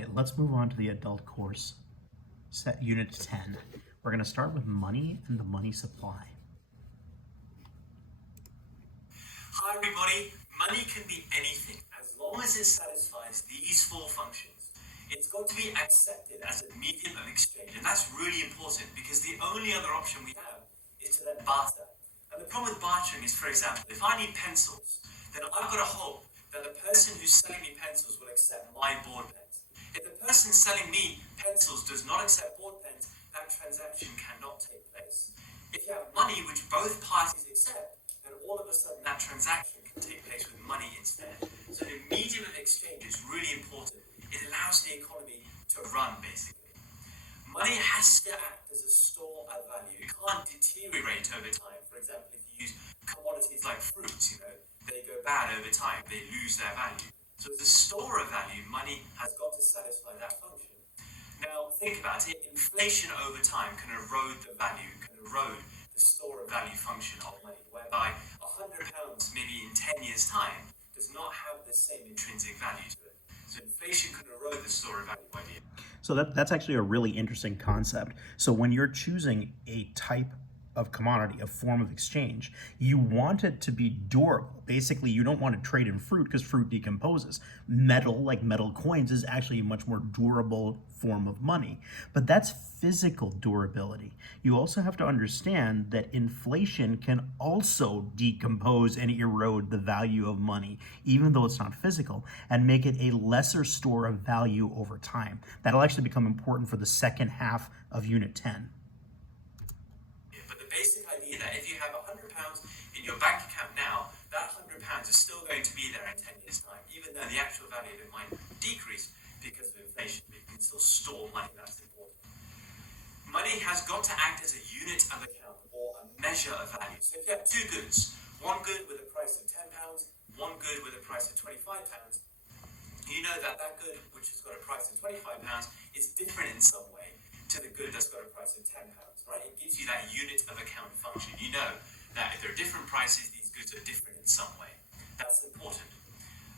right, let's move on to the adult course, set unit 10. We're going to start with money and the money supply. Hi everybody, money can be anything as long as it satisfies these four functions. It's got to be accepted as a medium of exchange, and that's really important because the only other option we have is to then barter. And the problem with bartering is, for example, if I need pencils, then I've got to hope that the person who's selling me pencils will accept my board pens. If the person selling me pencils does not accept board pens, that transaction cannot take place. If you have money which both parties accept, then all of a sudden that transaction can take place with money instead. So the medium of exchange is really important. It allows the economy to run, basically. Money has to act as a store of value. It can't deteriorate over time. For example, if you use commodities like fruits, they go bad over time. They lose their value. So as a store of value, money has got to satisfy that function. Now, think about it. Inflation over time can erode the value, can erode the store of value function of money, whereby £100 maybe in 10 years' time does not have the same intrinsic value to it. So inflation can erode the store of value idea. So that's actually a really interesting concept. So when you're choosing a type of commodity, a form of exchange, you want it to be durable. Basically, you don't want to trade in fruit because fruit decomposes. Metal, like metal coins, is actually a much more durable form of money. But that's physical durability. You also have to understand that inflation can also decompose and erode the value of money, even though it's not physical, and make it a lesser store of value over time. That'll actually become important for the second half of Unit 10. Basic idea that if you have £100 in your bank account now, that £100 is still going to be there in 10 years' time, even though the actual value of it might decrease because of inflation. But you can still store money, that's important. Money has got to act as a unit of account or a measure of value. So if you have two goods, one good with a price of £10, one good with a price of £25, you know that that good which has got a price of £25 is different in some way to the good that's got a price of £10, right? It gives you that unit of account function. You know that if there are different prices, these goods are different in some way. That's important.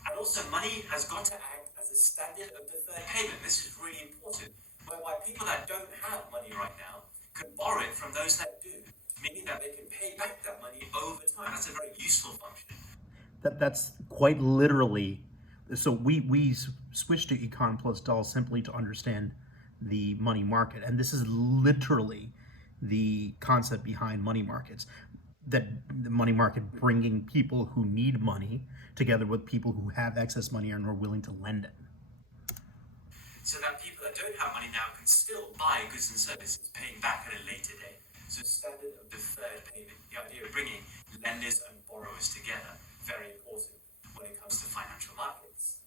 And also, money has got to act as a standard of deferred payment. This is really important, whereby people that don't have money right now can borrow it from those that do, meaning that they can pay back that money over time. That's a very useful function. That's quite literally. So we switched to EconplusDal simply to understand the money market, and this is literally the concept behind money markets. That the money market bringing people who need money together with people who have excess money and are willing to lend it. So that people that don't have money now can still buy goods and services, paying back at a later date. So standard of deferred payment, the idea of bringing lenders and borrowers together, very important when it comes to financial markets.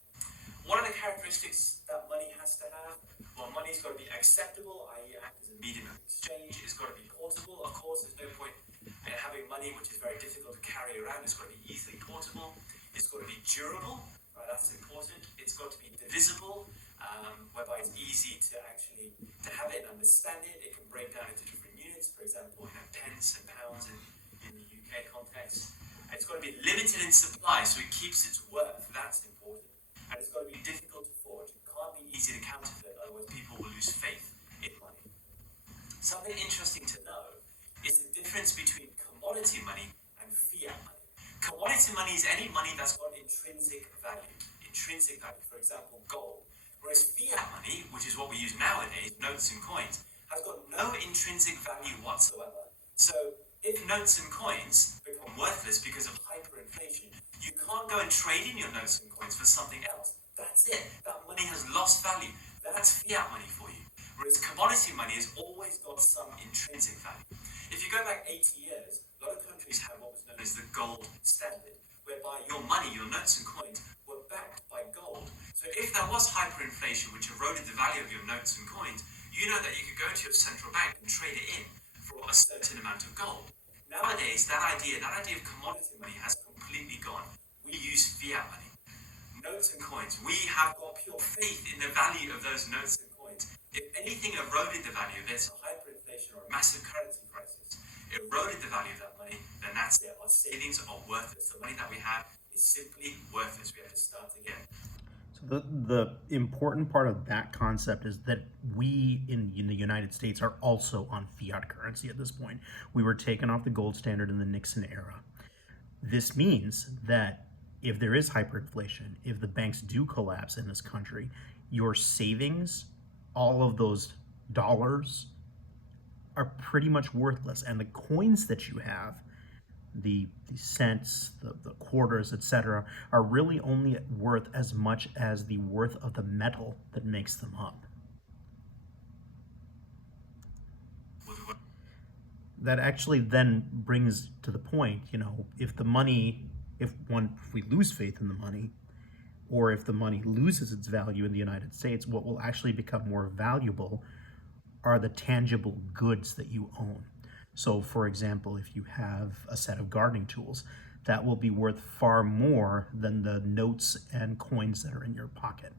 What are the characteristics that money has to have? Well, money's got to be acceptable, i.e. act as a medium of exchange. It's got to be portable. Of course, there's no point in having money which is very difficult to carry around. It's got to be easily portable. It's got to be durable. Right, that's important. It's got to be divisible, whereby it's easy to actually to have it and understand it. It can break down into different units, for example, pence and pounds in the UK context. And it's got to be limited in supply, so it keeps its worth. That's important. And it's got to be difficult to forge. It can't be easy to counterfeit, otherwise people will lose faith in money. Something interesting to know is the difference between commodity money and fiat money. Commodity money is any money that's got intrinsic value. Intrinsic value, for example, gold. Whereas fiat money, which is what we use nowadays, notes and coins, has got no intrinsic value whatsoever. So if notes and coins become worthless because of hyperinflation, you can't go and trade in your notes and coins for something else. That's it. That money has lost value. That's fiat money for you. Whereas commodity money has always got some intrinsic value. If you go back 80 years, a lot of countries have what was known as the gold standard, whereby your money, your notes and coins, were backed by gold. So if there was hyperinflation which eroded the value of your notes and coins, you know that you could go to your central bank and trade it in for a certain amount of gold. Nowadays, that idea of commodity money has completely gone. We use fiat money. Notes and coins, we have got pure faith in the value of those notes and coins. If anything eroded the value of it, so hyperinflation or a massive currency crisis, eroded the value of that money, then that's it. Our savings are worthless. The money that we have is simply worthless. We have to start again. The important part of that concept is that we in the United States are also on fiat currency at this point. We were taken off the gold standard in the Nixon era. This means that if there is hyperinflation, if the banks do collapse in this country, your savings, all of those dollars, are pretty much worthless. And the coins that you have, the cents, the quarters, etc., are really only worth as much as the worth of the metal that makes them up. That actually then brings to the point, if the money, if we lose faith in the money, or if the money loses its value in the United States, what will actually become more valuable are the tangible goods that you own. So, for example, if you have a set of gardening tools, that will be worth far more than the notes and coins that are in your pocket.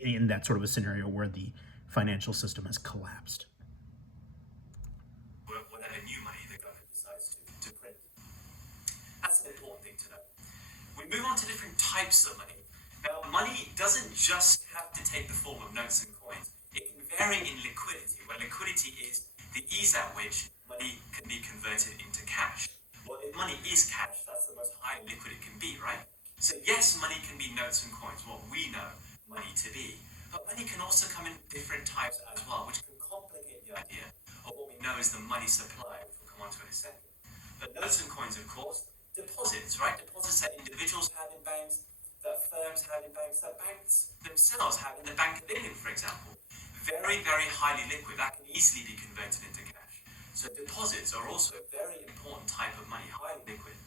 In that sort of a scenario where the financial system has collapsed. Whatever new money the government decides to print. That's an important thing to know. We move on to different types of money. Now, money doesn't just have to take the form of notes and coins. It can vary in liquidity, where liquidity is the ease at which money can be converted into cash. Well, if money is cash, that's the most highly liquid it can be, right? So yes, money can be notes and coins, what we know money to be. But money can also come in different types as well, which can complicate the idea of what we know as the money supply, which we'll come on to in a second. But notes and coins, of course, deposits, right? Deposits that individuals have in banks, that firms have in banks, that banks themselves have in the Bank of England, for example. Very, very highly liquid, that can easily be converted into cash. So deposits are also a very important type of money, highly liquid.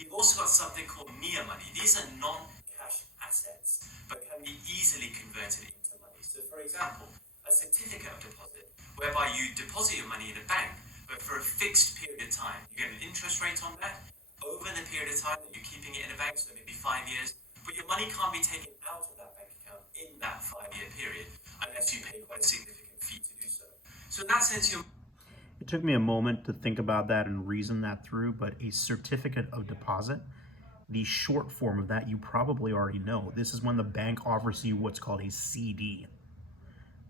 You've also got something called near money. These are non-cash assets, but can be easily converted into money. So for example, a certificate of deposit, whereby you deposit your money in a bank, but for a fixed period of time. You get an interest rate on that over the period of time that you're keeping it in a bank, so maybe 5 years, but your money can't be taken out of that bank account in that 5-year period unless you pay quite a significant fee to do so. So in that sense, It took me a moment to think about that and reason that through, but a certificate of deposit, the short form of that you probably already know. This is when the bank offers you what's called a CD.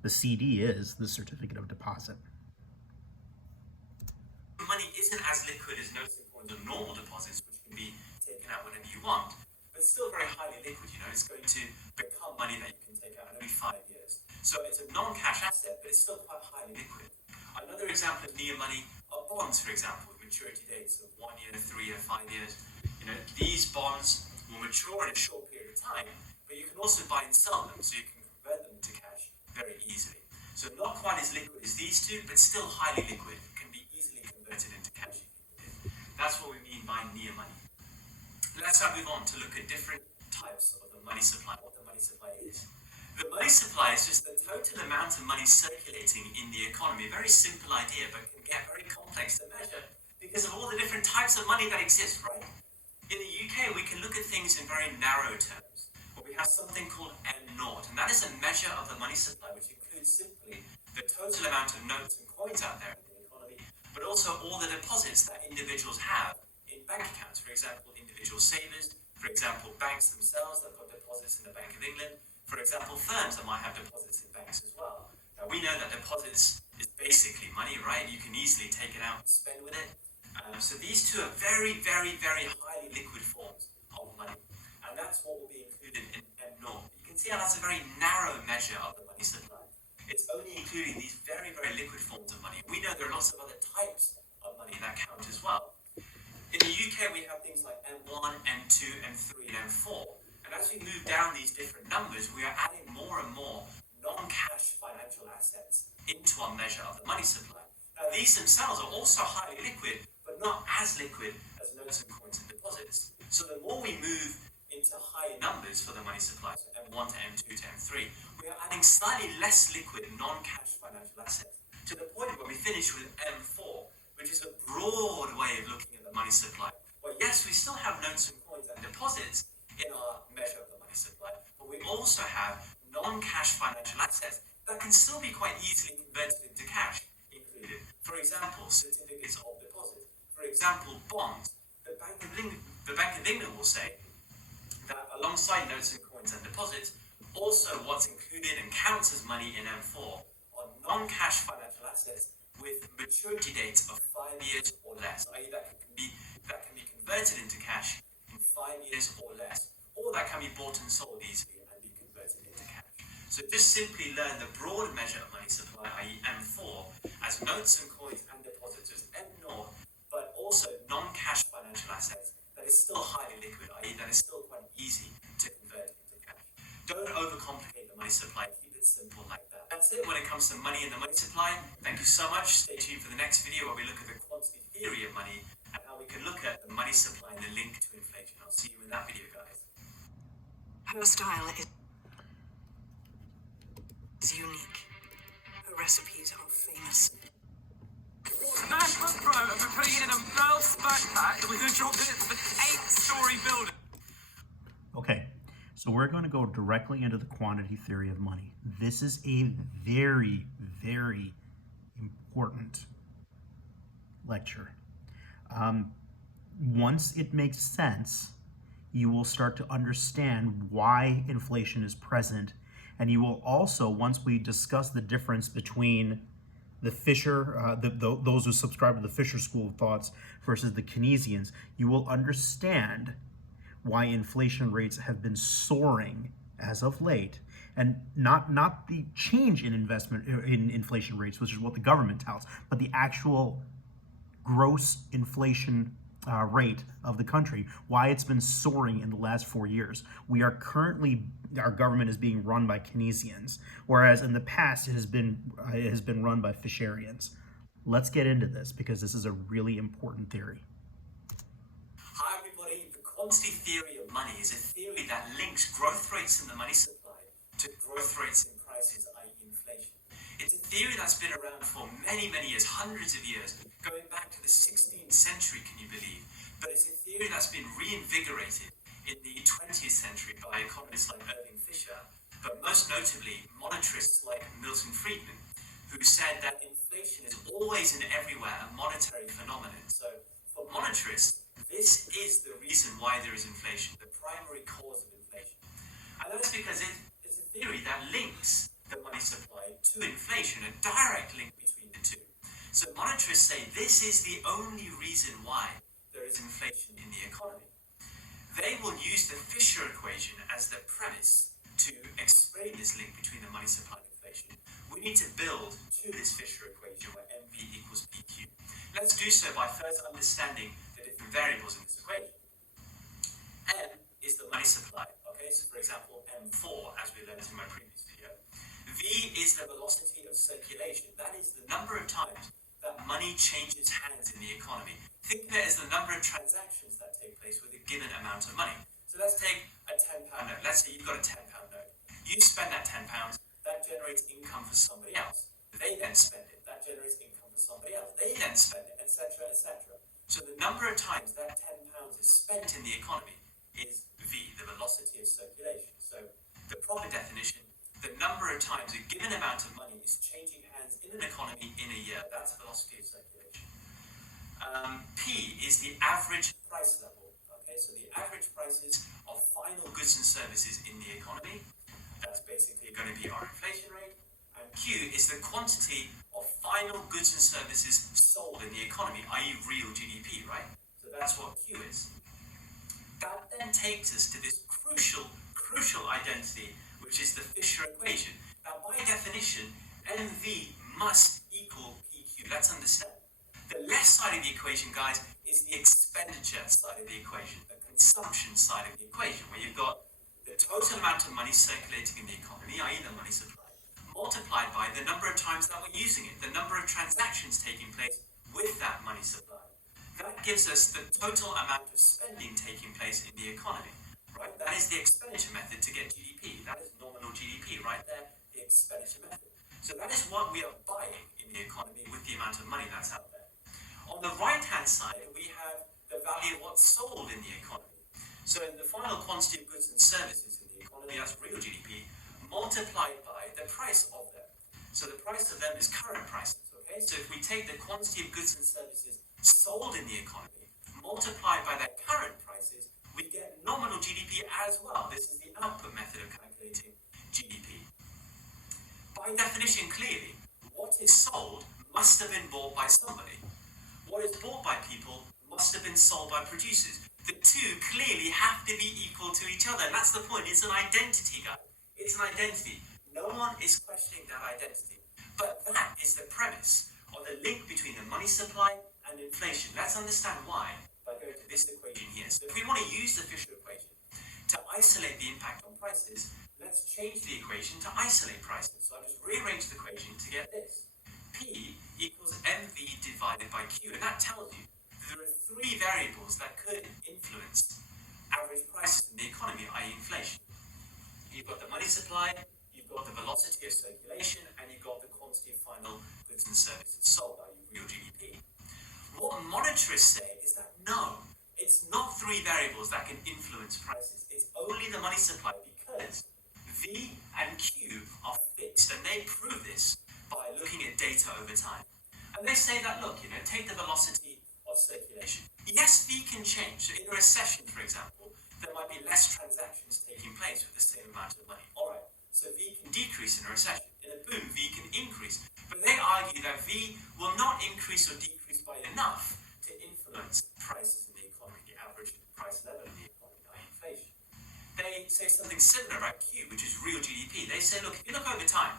The CD is the certificate of deposit. Money isn't as liquid as notes and coins or normal deposits, which can be taken out whenever you want, but still very highly liquid. It's going to become money that you can take out in only 5 years. So it's a non-cash asset, but it's still quite highly liquid. Another example of near money are bonds, for example, with maturity dates of 1 year, 3 year, 5 years. These bonds will mature in a short period of time, but you can also buy and sell them, so you can convert them to cash very easily. So not quite as liquid as these two, but still highly liquid, can be easily converted into cash. That's what we mean by near money. Let's now move on to look at different types of the money supply, what the money supply is. The money supply is just the total amount of money circulating in the economy. A very simple idea, but can get very complex to measure because of all the different types of money that exist, right? In the UK, we can look at things in very narrow terms, where we have something called M0, and that is a measure of the money supply, which includes simply the total amount of notes and coins out there in the economy, but also all the deposits that individuals have in bank accounts. For example, individual savers, for example, banks themselves that have got deposits in the Bank of England, for example, firms that might have deposits in banks as well. Now, we know that deposits is basically money, right? You can easily take it out and spend with it. So these two are very, very, very highly liquid forms of money. And that's what will be included in M0. You can see how that's a very narrow measure of the money supply. It's only including these very, very liquid forms of money. We know there are lots of other types of money that count as well. In the UK, we have things like M1, M2, M3, and M4. And as we move down these different numbers, we are adding more and more non-cash financial assets into our measure of the money supply. Now, these themselves are also highly liquid, but not as liquid as notes and coins and deposits. So the more we move into higher numbers for the money supply, so M1 to M2 to M3, we are adding slightly less liquid non-cash financial assets to the point where we finish with M4, which is a broad way of looking at the money supply. Well, yes, we still have notes and coins and deposits in our measure of the money supply, but we also have non-cash financial assets that can still be quite easily converted into cash included. For example, certificates of deposit. For example, bonds. The Bank of England will say that a Alongside notes and coins and deposits, also what's included and counts as money in M4 are non-cash financial assets with maturity dates of 5 years or less, i.e. that can be converted into cash in 5 years or less, or that can be bought and sold easily and be converted into cash. So just simply learn the broad measure of money supply, i.e. M4, as notes and coins and deposits as M0, but also non-cash financial assets that is still highly liquid, i.e. that is still quite easy to convert into cash. Don't overcomplicate the money supply, keep it simple like that. That's it when it comes to money and the money supply. Thank you so much. Stay tuned for the next video where we look at the quantity theory of money and how we can look at the money supply and the link to inflation. I'll see you in that video, guys. Her style is unique. Her recipes are famous. MacBook Pro, I've been putting it in a mouse backpack and we're going to drop it into the 8-story building. Okay, so we're going to go directly into the quantity theory of money. This is a very, very important lecture. Once it makes sense, you will start to understand why inflation is present. And you will also, once we discuss the difference between the Fisher, those who subscribe to the Fisher school of thoughts versus the Keynesians, you will understand why inflation rates have been soaring as of late, and not the change in inflation rates, which is what the government touts, but the actual gross inflation rate of the country, why it's been soaring in the last 4 years. Our government is being run by Keynesians, whereas in the past it has been run by Fisherians. Let's get into this because this is a really important theory. Hi everybody, the quantity theory of money is a theory that links growth rates in the money supply to growth rates in prices, i.e. inflation. It's a theory that's been around for many, many years, hundreds of years, going back to the 16th century, can you believe? But it's a theory that's been reinvigorated in the 20th century by economists like Irving Fisher, but most notably monetarists like Milton Friedman, who said that inflation is always and everywhere a monetary phenomenon. So for monetarists, this is the reason why there is inflation, the primary cause of inflation. And that's because it is a theory that links the money supply to inflation, a direct link between the two. So monetarists say this is the only reason why there is inflation in the economy. They will use the Fisher equation as the premise to explain this link between the money supply and inflation. We need to build to this Fisher equation where MV equals PQ. Let's do so by first understanding the different variables in this equation. M is the money supply, okay? So for example, M4, as we learned in my previous video. V is the velocity of circulation. That is the number of times that money changes hands in the economy. Think of it as the number of transactions that take place with a given amount of money. So let's take a £10 note. Let's say you've got a £10 note. You spend that £10, that generates income for somebody else. They then spend it. That generates income for somebody else. They then spend it, etc., etc. So the number of times that £10 is spent in the economy is V, the velocity of circulation. So the proper definition, the number of times a given amount of money is changing hands in an economy in a year. That's velocity of circulation. P is the average price level. Okay, so the average prices of final goods and services in the economy. That's basically going to be our inflation rate. And Q is the quantity of final goods and services sold in the economy, i.e. real GDP, right? So that's what Q is. That then takes us to this crucial identity, which is the Fisher equation. Now, by definition, MV must equal PQ. Let's understand. The left side of the equation, guys, is the expenditure side of the equation, the consumption side of the equation, where you've got the total amount of money circulating in the economy, i.e. the money supply, multiplied by the number of times that we're using it, the number of transactions taking place with that money supply. That gives us the total amount of spending taking place in the economy, right? That is the expenditure method to get GDP. That is nominal GDP right there, the expenditure method. So that is what we are buying in the economy with the amount of money that's out there. On the right-hand side, we have the value of what's sold in the economy. So the final quantity of goods and services in the economy, that's real GDP, multiplied by the price of them. So the price of them is current prices, okay? So if we take the quantity of goods and services sold in the economy, multiplied by their current prices, we get nominal GDP as well. This is the output method of calculating GDP. By definition, clearly, what is sold must have been bought by somebody. What is bought by people must have been sold by producers. The two clearly have to be equal to each other, and that's the point. It's an identity, guys. It's an identity. No one is questioning that identity. But that is the premise of the link between the money supply and inflation. Let's understand why by going to this equation here. So if we want to use the Fisher equation to isolate the impact on prices, let's change the equation to isolate prices. So I'll just rearrange the equation to get this. P equals MV divided by Q, and that tells you that there are three variables that could influence average prices in the economy, i.e. inflation. You've got the money supply, you've got the velocity of circulation, and you've got the quantity of final goods and services sold, i.e. real GDP. What monetarists say is that no, it's not three variables that can influence prices. It's only the money supply, because V and Q are fixed, and they prove this by looking at data over time. And they say that, look, take the velocity of circulation. Yes, V can change. So in a recession, for example, there might be less transactions taking place with the same amount of money. All right, so V can decrease in a recession. In a boom, V can increase. But they argue that V will not increase or decrease by enough to influence prices in the economy, the average price level in the economy, i.e. inflation. They say something similar about Q, which is real GDP. They say, look, if you look over time,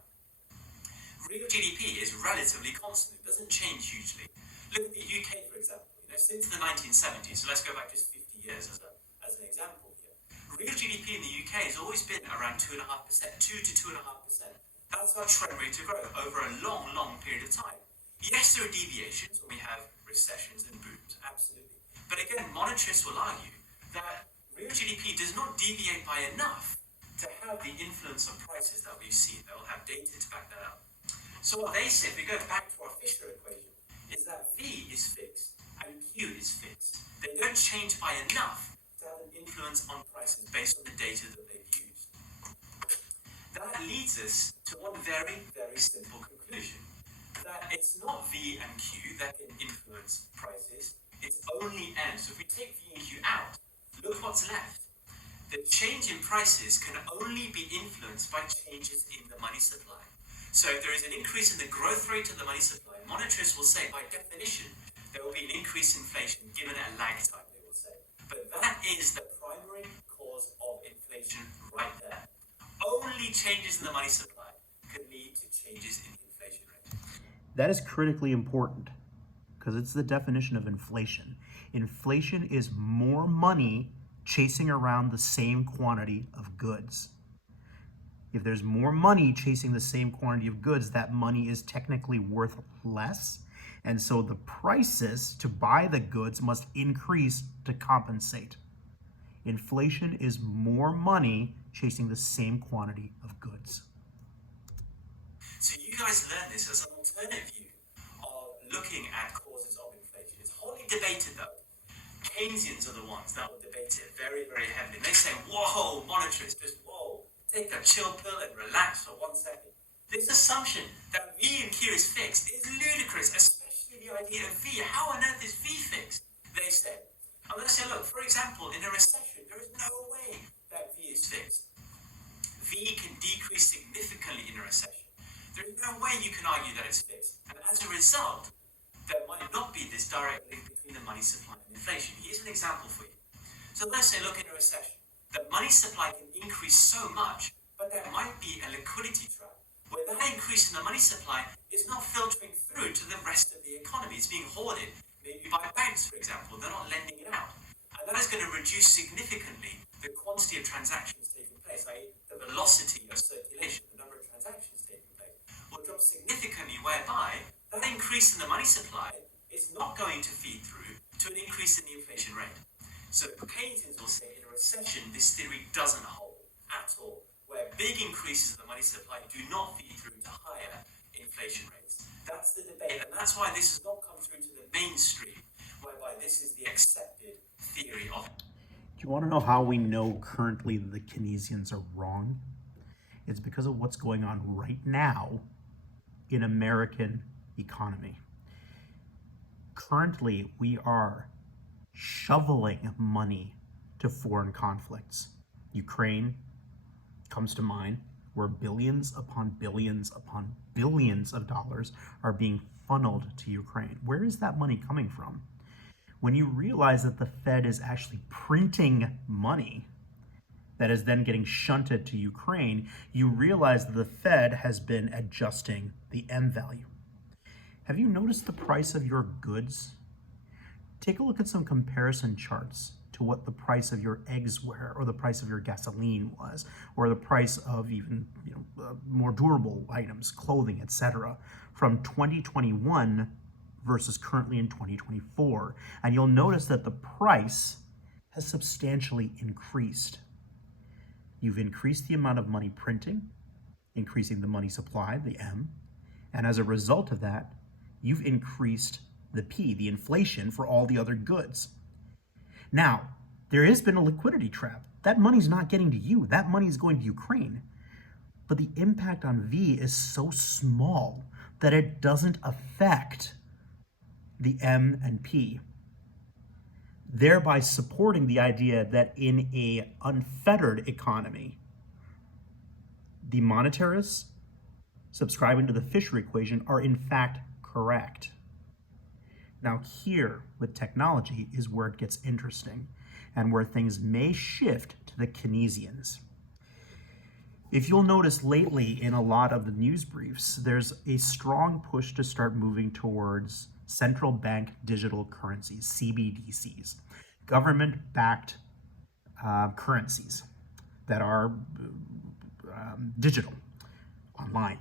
real GDP is relatively constant. It doesn't change hugely. Look at the UK, for example. Since the 1970s, so let's go back just 50 years as an example here. Real GDP in the UK has always been around 2.5%, 2 to 2.5%. That's our trend rate of growth over a long, long period of time. Yes, there are deviations when we have recessions and booms, absolutely. But again, monetarists will argue that real GDP does not deviate by enough to have the influence on prices that we've seen. They'll have data to back that up. So what they say, if we go back to our Fisher equation, is that V is fixed and Q is fixed. They don't change by enough to have an influence on prices based on the data that they've used. That leads us to one very, very simple conclusion. That it's not V and Q that can influence prices, it's only N. So if we take V and Q out, look what's left. The change in prices can only be influenced by changes in the money supply. So if there is an increase in the growth rate of the money supply, monetarists will say, by definition, there will be an increase in inflation given a lag time, they will say. But that is the primary cause of inflation right there. Only changes in the money supply can lead to changes in the inflation rate. That is critically important because it's the definition of inflation. Inflation is more money chasing around the same quantity of goods. If there's more money chasing the same quantity of goods, that money is technically worth less. And so the prices to buy the goods must increase to compensate. Inflation is more money chasing the same quantity of goods. So you guys learn this as an alternative view of looking at causes of inflation. It's hotly debated though. Keynesians are the ones that will debate it very, very heavily. They say, whoa, monetarists, just whoa. Take a chill pill and relax for 1 second. This assumption that V and Q is fixed is ludicrous, especially the idea of V. How on earth is V fixed? They say. And let's say, look, for example, in a recession, there is no way that V is fixed. V can decrease significantly in a recession. There is no way you can argue that it's fixed. And as a result, there might not be this direct link between the money supply and inflation. Here's an example for you. So let's say, look, in a recession, the money supply can increase so much, but there might be a liquidity trap where that increase in the money supply is not filtering through to the rest of the economy. It's being hoarded, maybe by banks, for example. They're not lending it out. And that is going to reduce significantly the quantity of transactions taking place, i.e. the velocity of circulation, the number of transactions taking place, will drop significantly, whereby that increase in the money supply is not going to feed through to an increase in the inflation rate. So Keynesians will say in a recession, this theory doesn't hold at all, where big increases in the money supply do not feed through to higher inflation rates. That's the debate, and that's why this has not come through to the mainstream, whereby this is the accepted theory of it. Do you want to know how we know currently the Keynesians are wrong? It's because of what's going on right now in American economy. Currently, we are shoveling money to foreign conflicts. Ukraine comes to mind, where billions upon billions upon billions of dollars are being funneled to Ukraine. Where is that money coming from? When you realize that the Fed is actually printing money that is then getting shunted to Ukraine, you realize that the Fed has been adjusting the M value. Have you noticed the price of your goods? Take a look at some comparison charts to what the price of your eggs were, or the price of your gasoline was, or the price of even more durable items, clothing, etc., from 2021 versus currently in 2024. And you'll notice that the price has substantially increased. You've increased the amount of money printing, increasing the money supply, the M, and as a result of that, you've increased the P, the inflation, for all the other goods. Now, there has been a liquidity trap. That money's not getting to you. That money is going to Ukraine. But the impact on V is so small that it doesn't affect the M and P, thereby supporting the idea that in an unfettered economy, the monetarists subscribing to the Fisher equation are in fact correct. Now here, with technology, is where it gets interesting and where things may shift to the Keynesians. If you'll notice lately in a lot of the news briefs, there's a strong push to start moving towards central bank digital currencies, CBDCs, government-backed currencies that are digital, online.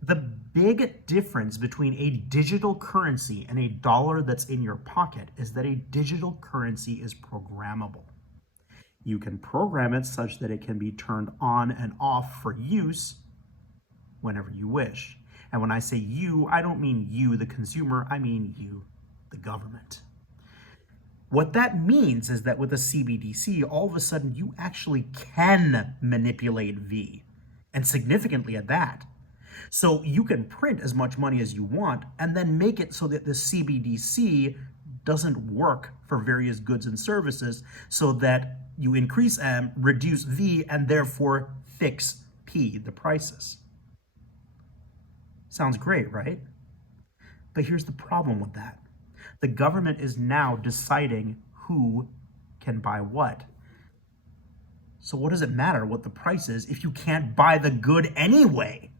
The big difference between a digital currency and a dollar that's in your pocket is that a digital currency is programmable. You can program it such that it can be turned on and off for use whenever you wish. And when I say you, I don't mean you, the consumer, I mean you, the government. What that means is that with a CBDC, all of a sudden you actually can manipulate V, and significantly at that. So you can print as much money as you want and then make it so that the CBDC doesn't work for various goods and services, so that you increase M, reduce V, and therefore fix P, the prices. Sounds great, right? But here's the problem with that. The government is now deciding who can buy what. So what does it matter what the price is if you can't buy the good anyway?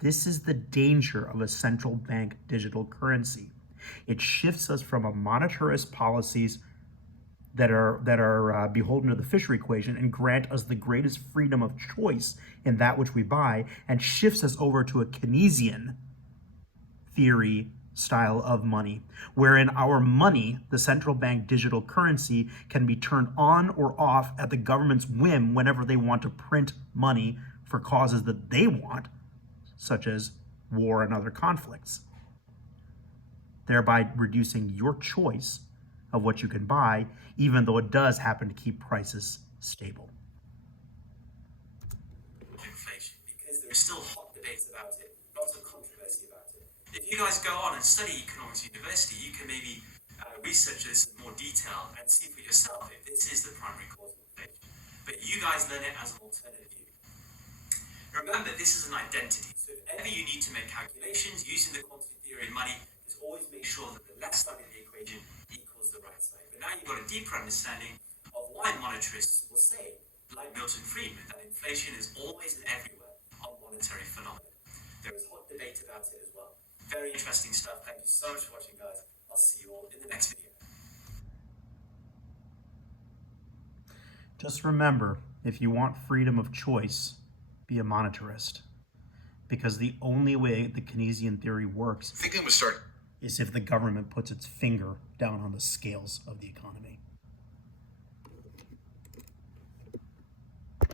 This is the danger of a central bank digital currency. It shifts us from a monetarist policies that are beholden to the Fisher equation and grant us the greatest freedom of choice in that which we buy, and shifts us over to a Keynesian theory style of money, wherein our money, the central bank digital currency, can be turned on or off at the government's whim whenever they want to print money for causes that they want, such as war and other conflicts, thereby reducing your choice of what you can buy, even though it does happen to keep prices stable. Inflation, because there are still hot debates about it, lots of controversy about it. If you guys go on and study economics at university, you can maybe research this in more detail and see for yourself if this is the primary cause of inflation. But you guys learn it as an alternative view. Remember, this is an identity. So if ever you need to make calculations using the quantity theory of money, just always make sure that the left side of the equation equals the right side. But now you've got a deeper understanding of why monetarists will say, like Milton Friedman, that inflation is always and everywhere a monetary phenomenon. There is hot debate about it as well. Very interesting stuff. Thank you so much for watching, guys. I'll see you all in the next video. Just remember, if you want freedom of choice, be a monetarist. Because the only way the Keynesian theory works is if the government puts its finger down on the scales of the economy.